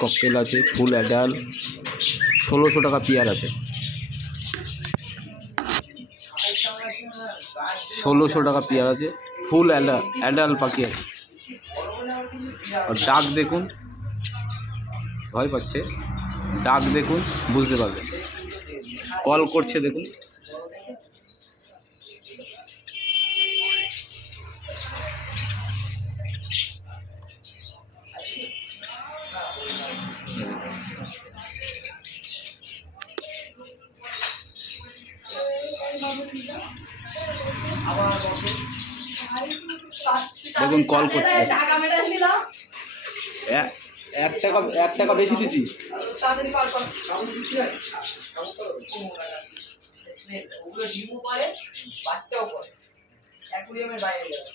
Cocktail আছে, full adult 1600 টাকা pair আছে। 1600 টাকা পেয়ার আছে, ফুল অ্যাডাল পাখি আছে। আর ডাক দেখুন, ভয় পাচ্ছে, ডাক দেখুন বুঝতে পারবেন, কল করছে দেখুন। দেখুন কল করছে, 1 টাকা বেশি দিচ্ছি। বাচ্চাও করে অ্যাকুরিয়ামের বাইরে যাবে,